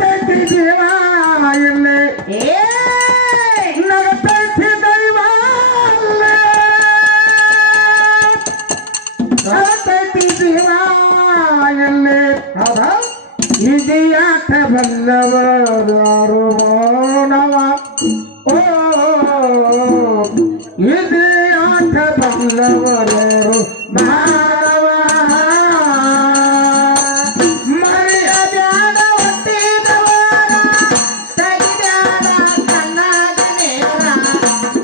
ನಗತೈತಿ ಜೀವ ಇಲ್ಲೇ ನಗತೈತಿ ದೈವ ನಗತೈತಿ ಜೀವ ಇಲ್ಲೇ ಇದಿಯಾಟ ಬಂದವರು ನವ ಓ ಇದಿಯಾಟ ಬಂದವರು ಮಾನವ ಮರೆಯಬ್ಯಾಡ ಹುಟ್ಟಿದವರ ತೆಗಿಬ್ಯಾಡ ಕಣ್ಣಾಗ ನೇರ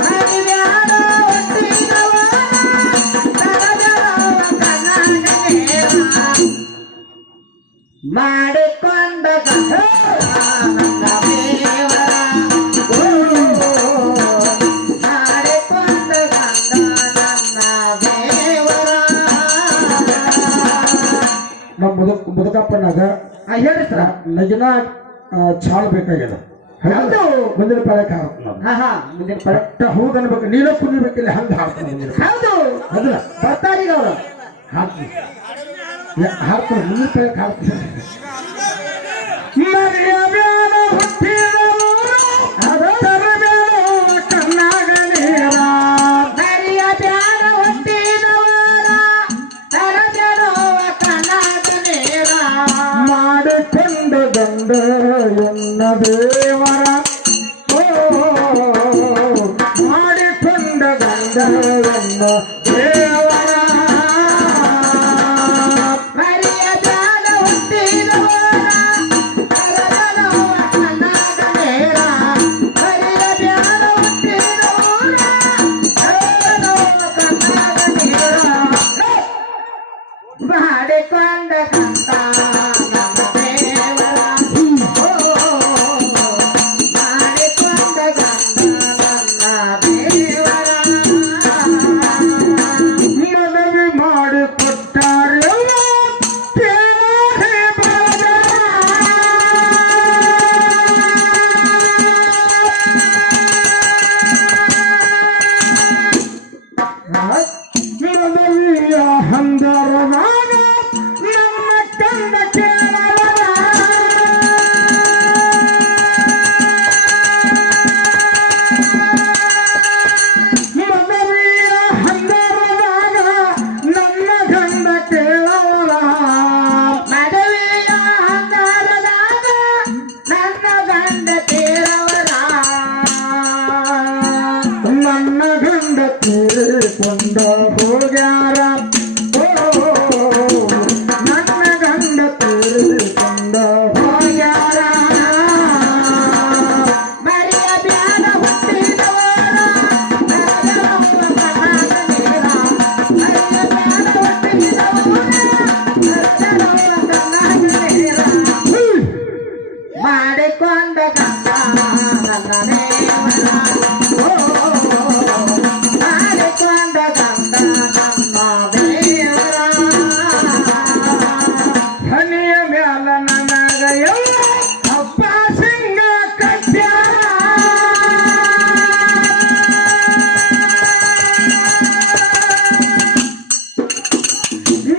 ಮರೆಯಬ್ಯಾಡ ಹುಟ್ಟಿದವರ ತೆಗೆದವ ಕಣ್ಣಾಗ ನೇರ ಮಾಡಿಕೊಂಡ ನನ್ನ ದೇವರ ಮಾಡಿಕೊಂಡ ನನ್ನ ದೇವರ ನಮ್ಮ ಮುದುಕಪ್ಪನಾಗ ಹೇಳಿ ಸರ ನಜನ ಚಾಳು ಬೇಕಾಗ್ಯದ ಹೌದು ಮುಂದಿನ ಪದಕ ಮುಂದಿನ ಕರೆಕ್ಟ್ ಹೌದು ಅನ್ಬೇಕು ನೀನು ಕುದಿಬೇಕಿಲ್ಲ ಹಂಗೆ ಹಾಡ್ತಾನೆ ಹೌದು ಅದಲ್ಲ ಬರ್ತಾರೀಗ ಅವರು ಹಾಡ್ತೀನಿ ಹಾಡ್ತಾರೆ ಮುಂದಿನ ಪದಕ ಹಾಡ್ತೀನಿ ಕಣ್ಣಾಗ ನೀರ ಮರಿಯಬ್ಯಾಡ ಹುಟ್ಟಿದವರ ತರಬೇಡುವ ಕಣ್ಣಾಗ ನೀರ ಮಾಡಿಕೊಂಡ ಗಂಡ ಎನ್ನ ದೇವರ ಓ ಮಾಡಿಕೊಂಡ ಗಂಡ ಎನ್ನ ದೇವರ ಮರಿಯಬ್ಯಾಡ ಹುಟ್ಟಿದವರ ತರಬೇಡುವ ಕಣ್ಣಾಗ ನೀರ ಮರಿಯಬ್ಯಾಡ ಹುಟ್ಟಿದವರ ತರಬೇಡುವ ಕಣ್ಣಾಗ ನೀರ ಮಾಡಿಕೊಂಡ ಕಂತ ನನ್ನ ದೇವರ ಓ ಮಾಡಿಕೊಂಡ ಗಂಡ ನನ್ನ ದೇವರ ಮನವಿ ಮಾಡಿಕೊಟ್ಟಾರೆ ದೇವರೇ ಮನವಿಯ ಹಂದರವಾಗ ನಮ್ಮ ಕಂದ ಕೇಳವರ ಮನವಿಯ ಹಂದರವಾಗ ನಮ್ಮ ಗಂಡ ಕೇಳವರ ಮನವಿಯ ಹಂದರದಾಗ ನನ್ನ ಗಂಡ ಕೇಳವರ ನನ್ನ ಗಂಡ ತೀರಿಕೊಂಡ ಹೋಗ್ಯಾರ ಓ ನನ್ನ ಗಂಡ ತೀರಿಕೊಂಡ ಹೋಗ್ಯಾರ ಮರೆಯಬ್ಯಾಡ ಹುಟ್ಟಿದವರ ತರಬೇಡುವ ಕಣ್ಣಾಗ ನೀರ ಮರೆಯಬ್ಯಾಡ ಹುಟ್ಟಿದವರ ತರಬೇಡುವ ಕಣ್ಣಾಗ ನೀರ ಮಾಡಿಕೊಂಡ ಗಂಡ ನನ್ನ ದೇವರ ಓ ಮಾಡಿಕೊಂಡ ಗಂಡ ನನ್ನ ದೇವರ ಹನಿಯ ಮ್ಯಾಲ ನನಗ ಎಲ್ಲ ಅಪ್ಪ ಸಿಂಗ ಕಟ್ಟ್ಯಾರ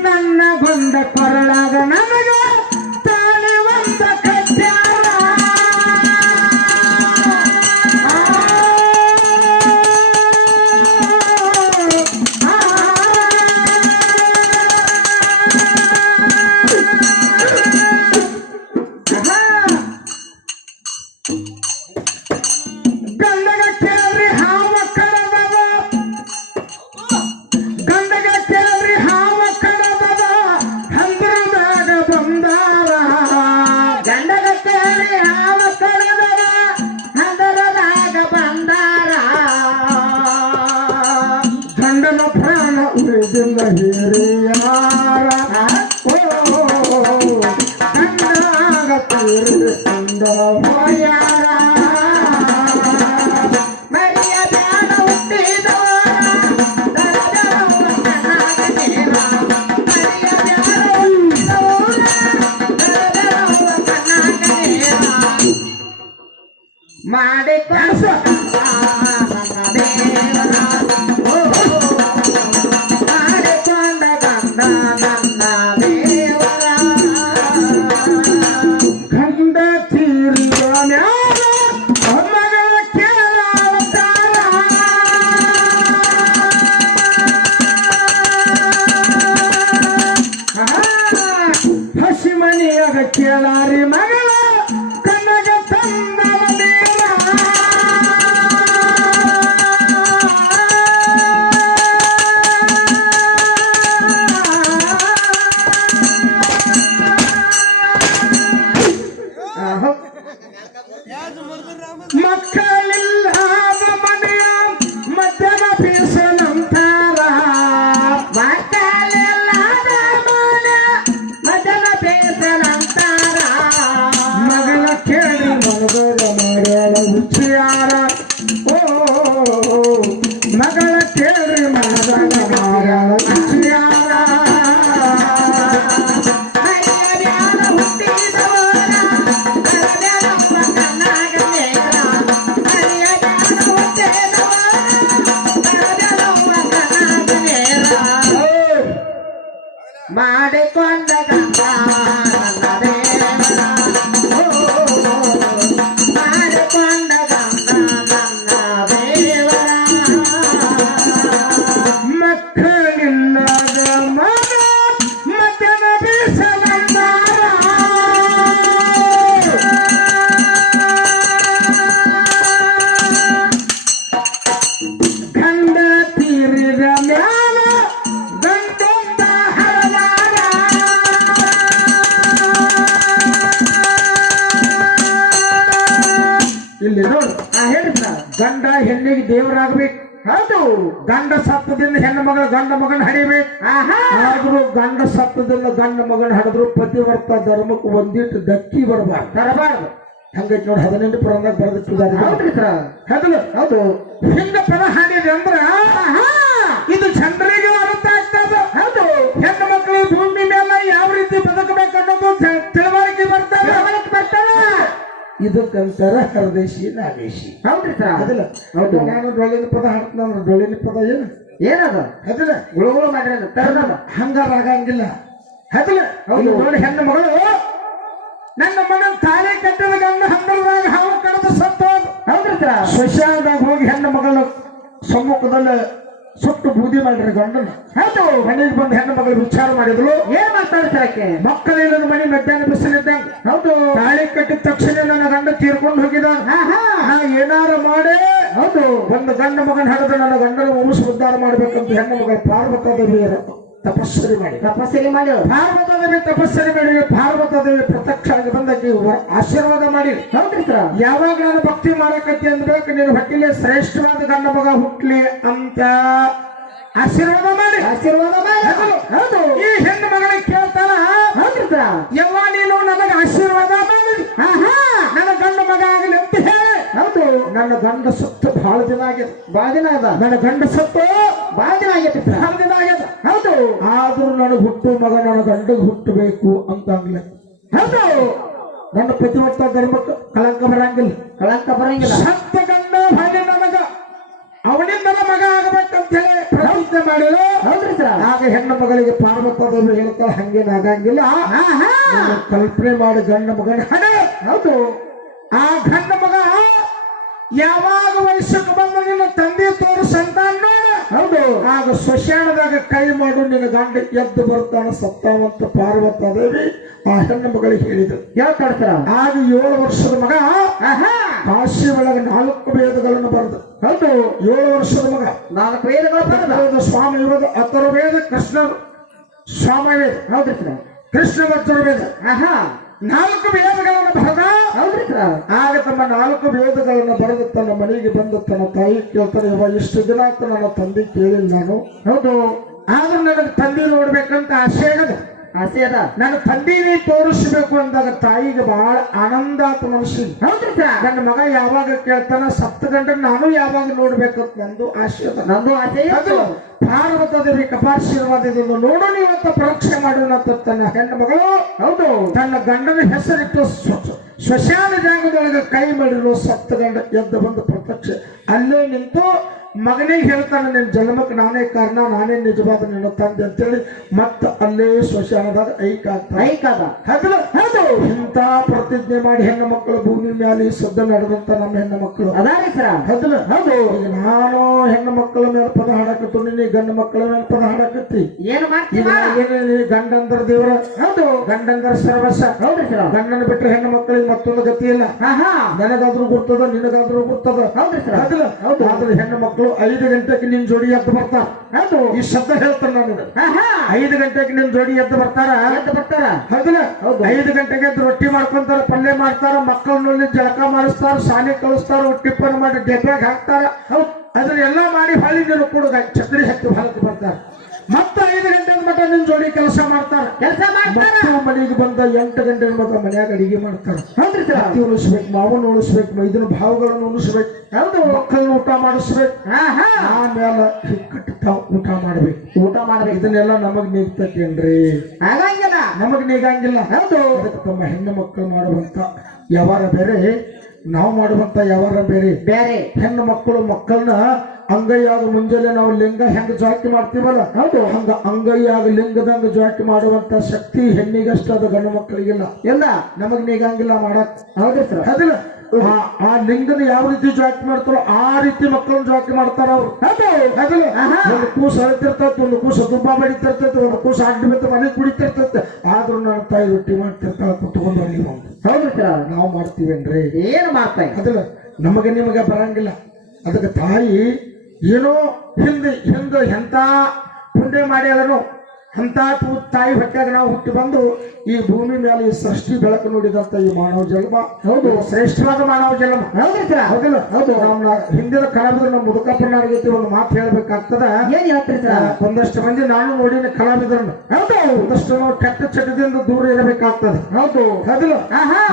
ನನ್ನ ಗೊಂಡ ಕೊರಳಾಗ ನನಗ ತಾಳಿ ಒಂದ ಕಟ್ಟ್ಯಾರ ಗಂಡಗ ಕೇಳ್ರಿ ಹಾವ ಕಡದದ ಗಂಡಗ ಕೇಳ್ರಿ ಹಾವ ಕಡದದ ಹಂದ್ರದಾಗ ಬಂದಾರ ಗಂಡಗ ಕೇಳ್ರಿ ಹಾವ ಕಡದದ ಹಂದ್ರದಾಗ ಬಂದಾರ ಗಂಡನ ಪ್ರಾಣ ಉಳಿದಿಲ್ಲ ಹಿರಿಯಾರ ಓ ಗಂಡಾಗ ತೀರಿಕೊಂಡ ಹೋಗ್ಯಾರ ಮರೆಯಬ್ಯಾಡ ಹುಟ್ಟಿದವರ ತರಬೇಡುವ ಕಣ್ಣಾಗ ನೀರ ಮರೆಯಬ್ಯಾಡ ಹುಟ್ಟಿದವರ ತರಬೇಡುವ ಕಣ್ಣಾಗ ನೀರ ಮಾಡಿಕೊಂಡ ನನ್ನ ದೇವರ ಓ ಮಾಡಿಕೊಂಡ ಗಂಡ ನನ್ನ ದೇವರ ಗಂಡ ತೀರಿದ ಮ್ಯಾಲ ಮಗಳ ಕೇಳಾವತಾರ ಹಸಿ ಮನೆಯಾಗ ಕೇಳಾರಿ ಮಗಳ ಕನ್ನಗ ತಂದವ ಮೇಲ ಮಕ್ಕಳಿಲ್ಲದ ಮನೆಯ ಮಧ್ಯದ ಬೀಸಲಂತಾರ ಮಕ್ಕಳಿಲ್ಲದ ಮನೆ ಮಧ್ಯದ ಬೀಸಲಂತಾರ ಮಗಳ ಕೇಳಿ ಮನಗಳ ಮಗಳ ರುಚಿಯಾರ ಓ ಮಗಳ ಕೇಳಿ ಮನಗಳ ಮಗಳ ರುಚಿಯಾರ ಮಾಡಿಕೊಂಡ ಗಂಡ ನನ್ನ ದೇವರ ಮಾಡಿಕೊಂಡ ಗಂಡ ನನ್ನ ದೇವರ ಮಕ್ಕಳಿಲ್ಲದ ಮಗ ಮಧ್ಯದ ಬೀಸಲಂದಾರ ಗಂಡ ತೀರಿದ ಮ್ಯಾಲ ಗಂಡೊಂದ ಹರದಾರ ಇಲ್ಲಿ ನೋಡು ಹೇಳಿದ್ರ ಗಂಡ ಹೆಣ್ಣಿಗೆ ದೇವರಾಗ್ಬೇಕು ಹೌದು ಗಂಡ ಸತ್ತದಿಂದ ಹೆಣ್ಣು ಮಗಳ ಗಂಡ ಮಗನ ಹಡಿಬೇಕು ಆದ್ರೂ ಗಂಡ ಸತ್ತದಿಂದ ಗಂಡ ಮಗನ ಹಡಿದ್ರು ಪತಿವರ್ತ ಧರ್ಮಕ್ಕೆ ಒಂದಿಟ್ಟು ದಕ್ಕಿ ಬರಬಾರ್ದು ತರಬಾರ್ದು ಹಂಗೈತಿ ನೋಡಿ 18 ಪುರಾಣದಾಗ ಬರೆದಿಟ್ಟಿದ್ದಾರೆ ಹೌದ್ರಿ ಸರ್ ಹೌದು ಹಿಂಗ ಪದ ಹಾಡಿದೆ ಅಂದ್ರ ಇದು ಜನರಿಗೆ ಅರ್ಥ ಆಗ್ತದ ಹೌದು ಹೆಣ್ಣು ಮಕ್ಕಳು ಭೂಮಿ ಮೇಲೆ ಯಾವ ರೀತಿ ಬದುಕಬೇಕು ಅನ್ನೋದು ತಿಳುವಳಿಕೆ ಬರ್ತದೆ ಇದಕ್ಕಂತಾರ ಹರದೇಶಿ ನಾಗೇಶಿ ಹೌದ್ರಿ ಸರ್ ಅದಿಲ್ಲ ಹೌದು ನಾನು ಡೊಳ್ಳಿನ ಪದ ಹಾಡ್ತಾನ ಡೊಳ್ಳಿನ ಪದ ಏನದ ಅದಿಲ್ಲ ಗುಳುಗುಳು ಮಾಡ್ರಿ ತರದವ ಹಂಗಾರ ಆಗಂಗಿಲ್ಲ ಅದಿಲ್ಲ ಹೌದು ನೋಡಿ ಹೆಣ್ಣು ಮಗಳು ನನ್ನ ಮಗನ ತಾಳಿ ಕಟ್ಟಿದ ಗಂಡ ಹಂಗಲ್ದಾಗ ಹಾವು ಕಡದು ಸತ್ತು ಹೌದ್ರಿ ಸರ್ ಶ್ಮಶಾನದಾಗ ಹೋಗಿ ಹೆಣ್ಣು ಮಗಳ ಸಮ್ಮುಖದಲ್ಲಿ ಸುಟ್ಟು ಬೂದಿ ಮಾಡ್ರಿ ಗಂಡನ ಹೌದು ಮನೆಗೆ ಬಂದು ಹೆಣ್ಣು ಮಗಳು ವಿಚಾರ ಮಾಡಿದ್ರು ಏನ್ ಮಾತಾಡ್ತಾರಕ್ಕೆ ಮಕ್ಕಳಿಲ್ಲದ ಮನೆ ಮಧ್ಯಾಹ್ನ ಬಿಸಿಲಿದ್ದಂಗ ಹೌದು ತಾಳಿ ಕಟ್ಟಿದ ತಕ್ಷಣ ನನ್ನ ಗಂಡ ತೀರ್ಕೊಂಡು ಹೋಗಿದ ನಾ ಏನಾರ ಮಾಡೇ ಹೌದು ಒಂದು ಗಂಡ ಮಗನ ಹಡದು ನನ್ನ ಗಂಡನ ವಂಶ ಉದ್ಧಾರ ಮಾಡ್ಬೇಕಂತ ಹೆಣ್ಣು ಮಗಳು ಪಾರ್ವತಾದೇವಿ ತಪಸ್ಸರಿ ಮಾಡಿ ಪಾರ್ವತಾದೇವಿ ತಪಸ್ಸರಿ ಮಾಡಿ ಪಾರ್ವತಾದೇವಿ ಪ್ರತ್ಯಕ್ಷ ಆಗಿ ಬಂದಾಕಿ ಆಶೀರ್ವಾದ ಮಾಡಿ ಹೌದ್ರಿ ಸರ್ ಯಾವಾಗ ನಾನು ಭಕ್ತಿ ಮಾಡಕತ್ತಿ ಅಂದ್ಬೇಕು ನೀನು ಹೊಟ್ಟಿಲೆ ಶ್ರೇಷ್ಠವಾದ ಗಂಡ ಮಗ ಹುಟ್ಲಿ ಅಂತ ಆಶೀರ್ವಾದ ಮಾಡಿ ಹೌದು ಈ ಹೆಣ್ಣು ಮಗಳಿಗೆ ಕೇಳ್ತಾನ ಹೌದ್ರಿ ಸರ್ ಎಲ್ಲ ನೀನು ನನಗೆ ಆಶೀರ್ವಾದ ಮಾಡಿ ನನ್ನ ಗಂಡ ಮಗ ಆಗಲಿ ಅಂತ ಹೇಳಿ ಹೌದು ನನ್ನ ಗಂಡ ಸತ್ತು ಬಹಳ ದಿನ ಆಗ್ಯದ ನನ್ನ ಗಂಡ ಸತ್ತು ಬಹಳ ದಿನ ಆಗೈತಿ ಬಹಳ ದಿನ ಆಗ್ಯದ ಹೌದು ಆದ್ರೂ ನನಗೆ ಹುಟ್ಟು ಮಗ ನನ್ನ ಗಂಡಗೆ ಹುಟ್ಟಬೇಕು ಅಂತ ಆಗ್ಲ ಹೌದು ನನ್ನ ಪ್ರತಿವರ್ತ ಧರ್ಮಕ್ಕೆ ಕಳಂಕ ಬರಂಗಿಲ್ಲ ಸತ್ತ ಗಂಡ ಹಾಗೆ ನನಗ ಅವನಿಂದ ಮಗ ಆಗಬೇಕಂತ ಹೇಳಿ ಪ್ರತಿಜ್ಞೆ ಮಾಡಿದ್ರು ಹೌದ್ರಿ ಸರ್ ಆಗ ಹೆಣ್ಣು ಮಗಳಿಗೆ ಪಾರ್ವತಾದೇವಿ ಹೇಳ್ತಾಳೆ ಹಂಗೇನು ಆಗಂಗಿಲ್ಲ ಕಲ್ಪನೆ ಮಾಡಿ ಗಂಡ ಮಗನ ಹಣೆ ಹೌದು ಆ ಗಂಡ ಮಗ ಯಾವಾಗ ವಯಸ್ಸಕ್ಕೆ ಬಂದ ನಿನ್ನ ತಂದೆ ತೋರು ಸಂತಾನ ಹೌದು ಆಗ ಶ್ಮಶಾನದಾಗ ಕೈ ಮಾಡು ನಿನ್ನ ಗಂಡ ಎದ್ದು ಬರ್ತಾನ ಸತ್ತಾವಂತ ಪಾರ್ವತಾದೇವಿ ಆ ಹೆಣ್ಣು ಮಗಳಿಗೆ ಹೇಳಿದ್ರು ಯಾಕಾಡ್ತಾರ ಆಗ 7 ವರ್ಷದ ಮಗ ಕಾಶಿ ಒಳಗೆ 4 ವೇದಗಳನ್ನು ಬರೆದು ಹೌದು 7 ವರ್ಷದ ಮಗ 4 ವೇದಗಳು ಬರೆದ ಸ್ವಾಮಿ ವೇದ ಅಥರ್ವವೇದ ಕೃಷ್ಣ ಸ್ವಾಮಿ ಹೌದ್ರಿ ಸರ್ ಕೃಷ್ಣ ಅಥರ್ವವೇದ 4 ವೇದಗಳನ್ನು ಬರೆದ ಹೌದ್ರಿ ಸರ್ ಆಗ ತಮ್ಮ 4 ವೇದಗಳನ್ನು ಬರೆದು ತನ್ನ ಮನೆಗೆ ಬಂದು ತನ್ನ ತಾಯಿ ಕೇಳ್ತಾನೆ ಇವ ಇಷ್ಟು ದಿನ ಅಂತ ನನ್ನ ತಂದೆ ಕೇಳಿಲ್ಲ ನಾನು ಹೌದು ಆದ್ರೂ ನನಗೆ ತಂದೆ ನೋಡ್ಬೇಕಂತ ಆಸೆ ಅದ ನನ್ನ ತಂದೆನೇ ತೋರಿಸ್ಬೇಕು ಅಂದಾಗ ತಾಯಿಗೆ ಬಹಳ ಆನಂದ ಆತ ಮನಸ್ಸಿಗೆ ಹೌದ್ರಿ ಸರ್ ನನ್ನ ಮಗ ಯಾವಾಗ ಕೇಳ್ತಾನ ಸಪ್ತ ಗಂಡ ನಾನು ಯಾವಾಗ ನೋಡ್ಬೇಕಂತ ನಂದು ಆಸೆ ಅದು ಪಾರ್ವತಾದೇವಿ ಕಪಾಶೀರ್ವಾದದಿಂದ ನೋಡು ನೀವಂತ ಪರೀಕ್ಷೆ ಮಾಡೋಣ ತನ್ನ ಹೆಣ್ಣು ಮಗಳು ಹೌದು ತನ್ನ ಗಂಡನ ಹೆಸರಿಟ್ಟು ಶ್ಮಶಾನ ಜಾಗದೊಳಗೆ ಕೈ ಮಾಡಿರೋ ಸಪ್ತ ಗಂಡ ಎದ್ದು ಬಂದು ಪ್ರತ್ಯಕ್ಷ ಅಲ್ಲೇ ನಿಂತು ಮಗನಿಗೆ ಹೇಳ್ತಾನೆ ನಿನ್ನ ಜನ್ಮಕ್ಕೆ ನಾನೇ ಕಾರಣ, ನಾನೇ ನಿಜವಾದ ನಿನ್ನ ತಂದೆ ಅಂತೇಳಿ ಮತ್ತ ಅಲ್ಲೇ ಶ್ಮಶಾನದಾಗ ಐಕ್ ಆಗ್ತಾರ. ಇಂಥ ಪ್ರತಿಜ್ಞೆ ಮಾಡಿ ಹೆಣ್ಣು ಮಕ್ಕಳು ಭೂಮಿ ಮೇಲೆ ಸದ್ದ ನಡೆದಂತ ನಮ್ಮ ಹೆಣ್ಣು ಮಕ್ಕಳು ಅದಾರಿ ಸರ. ಹೌದು. ಈಗ ನಾನು ಹೆಣ್ಣು ಮಕ್ಕಳ ಮೇಲೆ ಪದ ಹಾಡಕತ್ತು, ನೀನು ಗಂಡು ಮಕ್ಕಳ ಮೇಲೆ ಪದ ಹಾಡಕತ್ತಿ. ಏನು ಮಾಡ್ತೀನಿ? ಗಂಡಂದ್ರ ದೇವರ. ಹೌದು. ಗಂಡಂದ್ರ ಸರ್ವಸ್ವ. ಹೌದ್ರಿ ಸರ್. ಗಂಡನ ಬಿಟ್ಟರೆ ಹೆಣ್ಣು ಮಕ್ಕಳಿಗೆ ಮತ್ತೊಂದು ಗತಿ ಇಲ್ಲ. ನನಗಾದ್ರೂ ಗುರ್ತದ, ನಿನಗಾದ್ರೂ ಗುರ್ತದ. ಹೌದ್ರಿ ಸರ್. ಹೌದು. ಆದ್ರೆ ಹೆಣ್ಣು ಮಕ್ಕಳು 5 ಗಂಟೆಗೆ ನಿನ್ ಜೋಡಿ ಎದ್ದು ಬರ್ತಾರ. ಹೌದು. ಈ ಶಬ್ದ ಹೇಳ್ತಾರ ನಾನು. 5 ಗಂಟೆಗೆ ನಿನ್ ಜೋಡಿ ಎದ್ದು ಬರ್ತಾರ. ಹೌದಿಲ್ಲ? 5 ಗಂಟೆಗೆ ಎದ್ದು ರೊಟ್ಟಿ ಮಾಡ್ಕೊಂತಾರ, ಪಲ್ಯ ಮಾಡ್ತಾರ, ಮಕ್ಕಳನ್ನ ಜಳಕ ಮಾಡಿಸ್ತಾರ, ಶಾಲೆ ಕಳಿಸ್ತಾರ, ಟಿಪ್ಪನ್ ಮಾಡಿ ಡೆಬ್ಯಾಗ ಹಾಕ್ತಾರ. ಹೌದು. ಅದನ್ನೆಲ್ಲ ಮಾಡಿ ಹೊಳ್ಳಿ ನೀನು ಕೂಡ ಚಕ್ರಿ ಹತ್ತಿ ಹೊಲಕ್ಕೆ ಬರ್ತಾರ. ಮತ್ತೆ 5 ಗಂಟೆ ಮಟ್ಟ ನಿನ್ ಜೋಡಿ ಕೆಲಸ ಮಾಡ್ತಾರ. ಮನೆಗೆ ಬಂದ 8 ಗಂಟೆ ಮಟ್ಟ ಮನ್ಯಾಗ ಅಡಿಗೆ ಮಾಡ್ತಾರ. ಹೌದ್ರಿ ಸರ್. ಅತ್ತಿ ಉಳಿಸ್ಬೇಕು, ಮಾವನ ಉಳಿಸ್ಬೇಕು, ಮೈದನ ಭಾವಗಳನ್ನು ಉಳಿಸ್ಬೇಕು. ಹೌದು. ಮಕ್ಕಳನ್ನ ಊಟ ಮಾಡಿಸ್ಬೇಕು. ಆಮೇಲೆ ಹಿಕ್ಕಟ್ಟು ಊಟ ಮಾಡ್ಬೇಕು. ಇದನ್ನೆಲ್ಲ ನಮಗ್ ನೀಗ್ತೇನ್ರಿ? ಆಗಂಗಿಲ್ಲ. ನಮಗ್ ನೀಗಂಗಿಲ್ಲ. ಹೌದು. ಅದಕ್ಕೆ ತಮ್ಮ ಹೆಣ್ಣು ಮಕ್ಕಳು ಮಾಡುವಂತ ಯಾವಾರ ಬೇರೆ, ನಾವು ಮಾಡುವಂತ ಯಾವಾರ ಬೇರೆ. ಹೆಣ್ಣು ಮಕ್ಕಳು ಮಕ್ಕಳನ್ನ ಅಂಗೈಯಾಗ ಮುಂಜಾನೆ ನಾವು ಲಿಂಗ ಹೆಂಗ ಜಾಕಿ ಮಾಡ್ತೀವಲ್ಲ, ಹೌದು, ಹಂಗ ಅಂಗೈಯಾಗ ಲಿಂಗದಂಗ ಜಾಕಿ ಮಾಡುವಂತ ಶಕ್ತಿ ಹೆಣ್ಣಿಗಷ್ಟ ಅದು, ಗಂಡು ಮಕ್ಕಳಿಗಿಲ್ಲ. ಎಲ್ಲ ನಮಗ್ ನೀಗಂಗಿಲ್ಲ ಮಾಡಕ್. ಹೌದು ಸರ್. ಅದಿಲ್ಲ. ಆ ಲಿಂಗನ ಯಾವ ರೀತಿ ಜಾಕಿ ಮಾಡ್ತಾರೋ ಆ ರೀತಿ ಮಕ್ಕಳನ್ನ ಜಾಕಿ ಮಾಡ್ತಾರ ಅವ್ರು. ಒಂದು ಕೂಸು ಅಳ್ತಿರ್ತೈತಿ, ಒಂದು ಕೂಸು ದುಬ್ಬ ಬಡಿತಿರ್ತೈತಿ, ಒಂದು ಕೂಸು ಅಡ್ಡ ಬಿತ್ತು ಮನೆ ಕುಡಿತಿರ್ತೈತಿ. ಆದ್ರೂ ನನ್ನ ತಾಯಿ ರೊಟ್ಟಿ ಮಾಡ್ತಿರ್ತಾಳ ಕುತ್ಕೊಂಡು ಅಲ್ಲಿ. ಹೌದು ಸರ್. ನಾವು ಮಾಡ್ತೀವೇನ್ರಿ? ಏನು ಮಾಡ್ತಾ ಅದಲ್ಲ, ನಮಗೆ ನಿಮಗೆ ಬರಂಗಿಲ್ಲ. ಅದಕ್ಕೆ ತಾಯಿ ಏನೋ ಹಿಂದೆ ಎಂತ ಪುಣ್ಯ ಮಾಡ್ಯಾದನು ಅಂತ ತಾಯಿ ಹೊಟ್ಟೆಗೆ ನಾವು ಹುಟ್ಟಿ ಬಂದು ಈ ಭೂಮಿ ಮೇಲೆ ಈ ಸೃಷ್ಟಿ ಬೆಳಕು ನೋಡಿದಂತ ಈ ಮಾನವ ಜನ್ಮ. ಹೌದು. ಶ್ರೇಷ್ಠವಾದ ಮಾನವ ಜನ್ಮ. ಹೌದಿಲ್ಲ? ಹೌದು. ನಮ್ಮ ಹಿಂದಿನ ಕಲಾವಿದರು ನಮ್ಮ ಮುದುಕಪ್ಪನಾರ್ಗತಿ ಒಂದು ಮಾತು ಹೇಳ್ಬೇಕಾಗ್ತದ. ಏನ್ ಹೇಳ್ತೀರಿ ಸರ್? ಒಂದಷ್ಟು ಮಂದಿ ನಾನು ನೋಡಿನ ಕಲಾವಿದರನ್ನು. ಹೌದು. ಒಂದಷ್ಟು ನಾವು ಕೆಟ್ಟ ಚಟದಿಂದ ದೂರ ಇರಬೇಕಾಗ್ತದೆ. ಹೌದು. ಹೌದಿಲ್ಲ?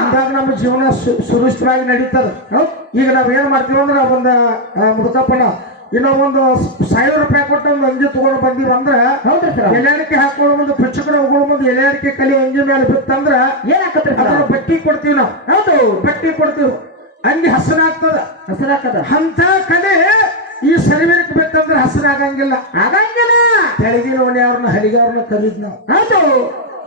ಅಂದಾಗ ನಮ್ಮ ಜೀವನ ಸುರಕ್ಷಿತವಾಗಿ ನಡೀತದ. ಹೌದು. ಈಗ ನಾವ್ ಏನ್ ಮಾಡ್ತೀವಿ ಅಂದ್ರೆ ಒಂದು ಮುದುಕಪ್ಪನ ಇನ್ನೊಂದು 1000 ರೂಪಾಯಿ ಕೊಟ್ಟು ಒಂದು ಅಂಗಿ ತಗೊಂಡು ಬಂದಿವಿ ಅಂದ್ರೆ, ಎಲೆ ಅಡಿಕೆ ಹಾಕೊಳ್ಳೋ ಮುಂದೆ ಪುಚ್ಚಕರ ಹೋಗೋ ಮುಂದೆ ಎಲೆ ಅಡಿಕೆ ಕಲಿ ಅಂಗಿ ಮೇಲೆ ಬಿತ್ತಂದ್ರ ಏನಾಗ್ತದೆ? ಅದನ್ನ ಬಟ್ಟಿ ಕೊಡ್ತೀವಿ ನಾವು. ಹೌದು. ಬಟ್ಟಿ ಕೊಡ್ತೀವಿ, ಅಂಗಿ ಹಸನಾಗ್ತದ. ಅಂತ ಕಲೆ ಈ ಶರೀರಕ್ಕೆ ಬೇಕಂದ್ರೆ ಹಸನಾಗಂಗಿಲ್ಲ. ತೆಳಗಿನ ಒಣೆಯವ್ರನ್ನ ಹಲಿಗೆಯವ್ರನ್ನ ಕರೀದ್ ನಾವು. ಹೌದು.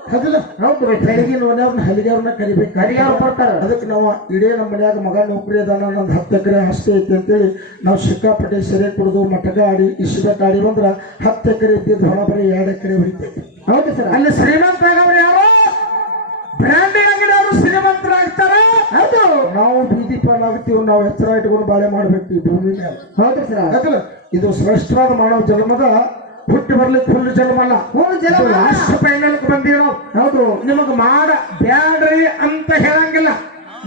ಹೌದಿಲ್ಲ? ಹೌದು. ತೆಳಗಿನ ಒಣೆಯವ್ರನ್ನ ಹಲಿಗೆಯವ್ರನ್ನ ಕರಿಬೇಕು. ಹಲಿಗೆಯವ್ರು ಕೊಡ್ತಾರ. ಅದಕ್ಕೆ ನಾವು ಇಡೀ ನಮ್ಮ ಮನ್ಯಾಗ ಮಗ ನೌಕರಿ ಅದಾನ, ನಂದು 10 ಎಕರೆ ಆಸ್ತಿ ಐತಿ ಅಂತೇಳಿ ನಾವು ಸಿಕ್ಕಾಪಟ್ಟೆ ಸೆರೆ ಕುಡಿದು ಮಟಗ ಆಡಿ ಇಸ್ಬೇಟ್ ಆಡಿ ಬಂದ್ರ 10 ಎಕರೆ ಇದ್ದಿದ್ದು ಹೊರ ಬರೀ 2 ಎಕರೆ ಹೊಡಿತೈತಿ. ಹೌದು ಸರ್. ಅಲ್ಲಿ ಶ್ರೀಮಂತರಾಗವ್ರು ಯಾರು? ಬ್ರ್ಯಾಂಡಿಂಗ್ ಅಂಗಡಿಯವರು ಶ್ರೀಮಂತರಾಗ್ತಾರ. ಹೌದು. ನಾವು ಬೀದಿ ಪಾಲಾಗ್ತೀವಿ, ನಾವು ಎಚ್ಚರ ಇಟ್ಕೊಂಡು ಬಾಳೆ ಮಾಡ್ಬೇಕು ಈ ಭೂಮಿ ಮೇಲೆ. ಹೌದು ಸರ್. ಯಾಕಂದ್ರೆ ಇದು ಶ್ರೇಷ್ಠವಾದ ಮಾನವ ಜನ್ಮದ ಹುಟ್ಟಿ ಬರ್ಲಿಕ್ಕೆ ಫುಲ್ ಜನ್ಮ ಅಲ್ಲ, ಲಾಸ್ಟ್ ಫೈನಲ್ಗೆ ಬಂದೀವಿ ನಾವು. ಹೌದು. ನಿಮಗ್ ಮಾಡ ಬ್ಯಾಡ್ರಿ ಅಂತ ಹೇಳಂಗಿಲ್ಲ,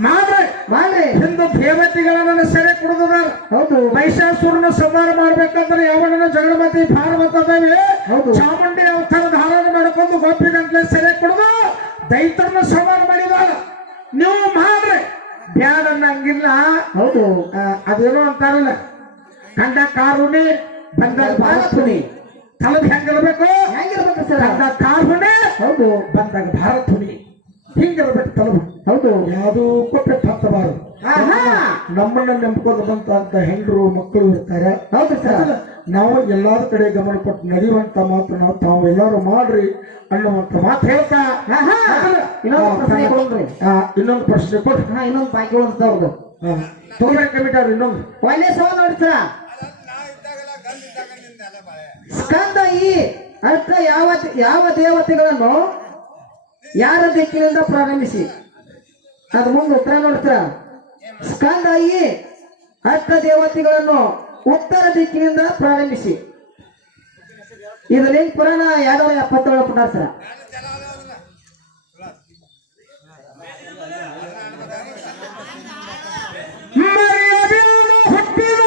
ಮಾಡ್ರಿ. ಹಿಂದೂ ದೇವತೆಗಳನ್ನ ಸೆರೆ ಕುಡಿದ. ಹೌದು. ಮಹಿಷಾಸುರನ ಸಂಹಾರ ಮಾಡ್ಬೇಕಂದ್ರೆ ಯಾವನ ಜಗನ್ಮಾತೆ ಭಾರತದೇವಿ ಚಾಮುಂಡಿ ಅವತಾರ ಧಾರಣ ಮಾಡ್ಕೊಂಡು ಗೋಪಿ ಗಂಟ್ಲೆ ಸೆರೆ ಕುಡಿದು ದೈತ್ರನ ಸಂಹಾರ ಮಾಡಿದಾರ. ನೀವು ಮಾಡ್ರಿ, ಬ್ಯಾಡ ಅನ್ನಂಗಿಲ್ಲ. ಹೌದು. ಅದೇನೋ ಅಂತಾರಲ್ಲ, ಕಂಡ ಕಾರುಣಿ ಬಂದಾಗ ಭಾರತುನಿ. ತಲಬ್ ಹೆಂಗಿರ್ಬೇಕು ಸರ್? ಬಂದಾಗ ಕಾರುಣಿ. ಹೌದು. ಬಂದಾಗ ಭಾರತುನಿ. ಹಿಂಗಿರ್ಬೇಕು ತಲಬು. ಹೌದು. ಯಾವುದು ಕೊಟ್ಟೆ ಹತ್ತಬಾರದು. ನಮ್ಮನ್ನ ನಂಬ್ಕೊಂಡು ಬಂತ ಹೆಂಡ್ರು ಮಕ್ಕಳು ಇರ್ತಾರೆ. ಹೌದು ಸರ್. ನಾವು ಎಲ್ಲಾದ ಕಡೆ ಗಮನ ಕೊಟ್ಟು ನಡೆಯುವಂತ ಮಾತ್ರ ನಾವು ತಾವು ಎಲ್ಲಾರು ಮಾಡ್ರಿ ಅನ್ನುವಂತ ಮಾತು ಹೇಳ್ತಾ ಇನ್ನೊಂದು ಪ್ರಶ್ನೆ ಕೊಡ್ರಿ. ಇನ್ನೊಂದು ಬಾಕಿ ಉಳಿದವ್ರದ್ದು ತೋರ್ಬೇಕು ಕಮಿಟಿ ಅವ್ರು. ಇನ್ನೊಂದು ಒಳ್ಳೆ ಸವಾಲ್ ನೋಡಿ ಸರ. ಸ್ಕಂದ ಈ ಅರ್ಥ ಯಾವ ದೇವತೆಗಳನ್ನು ಯಾರ ದಿಕ್ಕಿನಿಂದ ಪ್ರಾರಂಭಿಸಿ? ಅದು ಮುಂದೆ ಉತ್ತರ ನೋಡ್ತೀರ. ಸ್ಕಂದ ಈ ಅರ್ಥ ದೇವತೆಗಳನ್ನು ಉತ್ತರ ದಿಕ್ಕಿನಿಂದ ಪ್ರಾರಂಭಿಸಿ. ಇದು ಲಿಂಕ್ ಪುರಾಣ 277 ಪುಟಾರ್ ಸರ. ಹುಟ್ಟಿದ